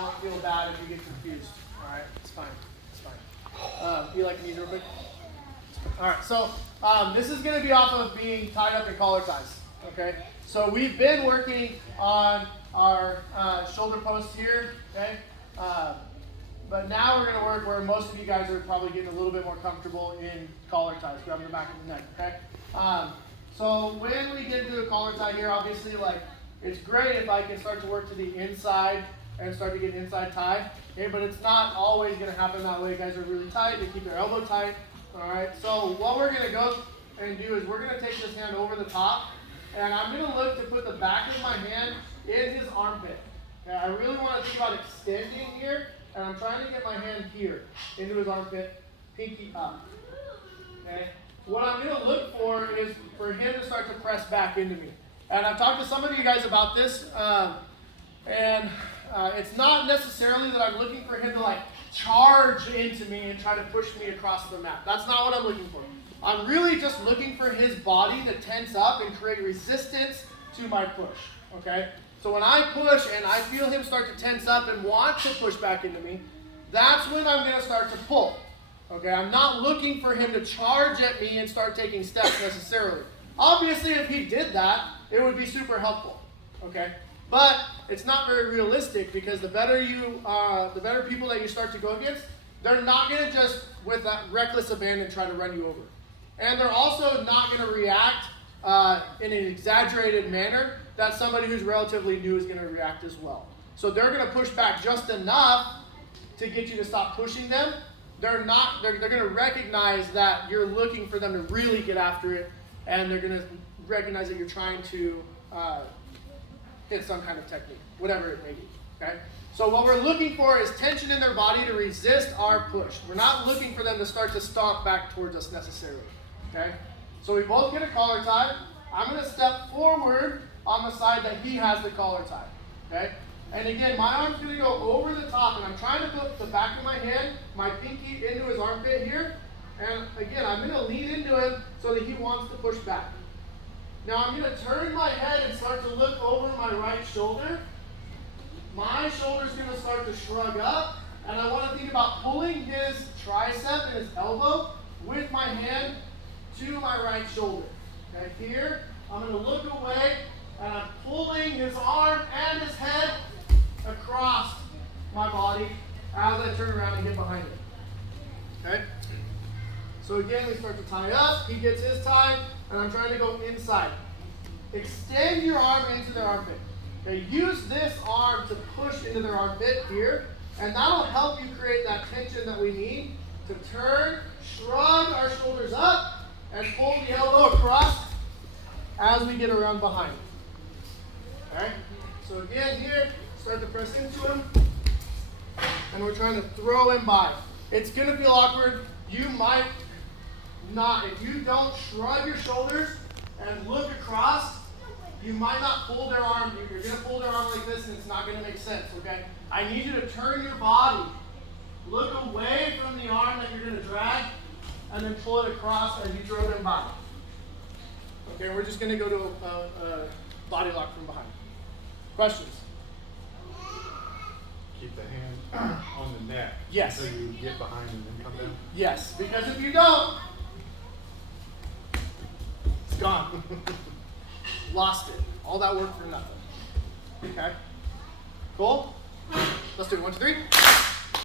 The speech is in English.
don't feel bad if you get confused. All right, it's fine. It's fine. You like knees real quick? All right, so this is going to be off of being tied up in collar ties. Okay, so we've been working on our shoulder posts here. Okay, but now we're going to work where most of you guys are probably getting a little bit more comfortable in collar ties, grabbing the back of the neck. Okay, so when we get into a collar tie here, obviously, like, it's great if I can start to work to the inside and start to get an inside tie. Okay, but it's not always going to happen that way. Guys are really tight. They keep their elbow tight. All right, so what we're going to go and do is we're going to take this hand over the top, and I'm going to look to put the back of my hand in his armpit. Okay, I really want to think about extending here, and I'm trying to get my hand here into his armpit, pinky up. Okay, what I'm going to look for is for him to start to press back into me. And I've talked to some of you guys about this, and it's not necessarily that I'm looking for him to like charge into me and try to push me across the mat. That's not what I'm looking for. I'm really just looking for his body to tense up and create resistance to my push, okay? So when I push and I feel him start to tense up and want to push back into me, that's when I'm going to start to pull, okay? I'm not looking for him to charge at me and start taking steps necessarily. Obviously, if he did that, it would be super helpful, okay? But it's not very realistic because the better people that you start to go against, they're not going to just, with that reckless abandon, try to run you over. And they're also not going to react in an exaggerated manner that somebody who's relatively new is going to react as well. So they're going to push back just enough to get you to stop pushing them. They're going to recognize that you're looking for them to really get after it, and they're going to recognize that you're trying to hit some kind of technique, whatever it may be, okay? So what we're looking for is tension in their body to resist our push. We're not looking for them to start to stomp back towards us necessarily, okay? So we both get a collar tie. I'm going to step forward on the side that he has the collar tie, okay? And again, my arm's going to go over the top, and I'm trying to put the back of my hand, my pinky, into his armpit here. And again, I'm going to lean into him so that he wants to push back. Now I'm going to turn my head and start to look over my right shoulder. My shoulder's going to start to shrug up, and I want to think about pulling his tricep and his elbow with my hand to my right shoulder. Okay, here, I'm going to look away, and I'm pulling his arm and his head across my body as I turn around and get behind him. Okay? So again, we start to tie up. He gets his tie, and I'm trying to go inside. Extend your arm into their armpit. Okay, use this arm to push into their armpit here, and that'll help you create that tension that we need to turn, shrug our shoulders up, and pull the elbow across as we get around behind. Okay, so again here, start to press into him, and we're trying to throw him by. It's going to feel awkward. You might not, if you don't shrug your shoulders and look across, you might not pull their arm. You're going to pull their arm like this, and it's not going to make sense, okay? I need you to turn your body, look away from the arm that you're going to drag, and then pull it across as you throw them by. Okay, we're just going to go to a body lock from behind. Questions? Keep the hand on the neck. Yes. Until you get behind and then come down. Yes, because if you don't, it's gone. Lost it. All that work for nothing. Okay. Cool? Let's do it. 1, 2, 3.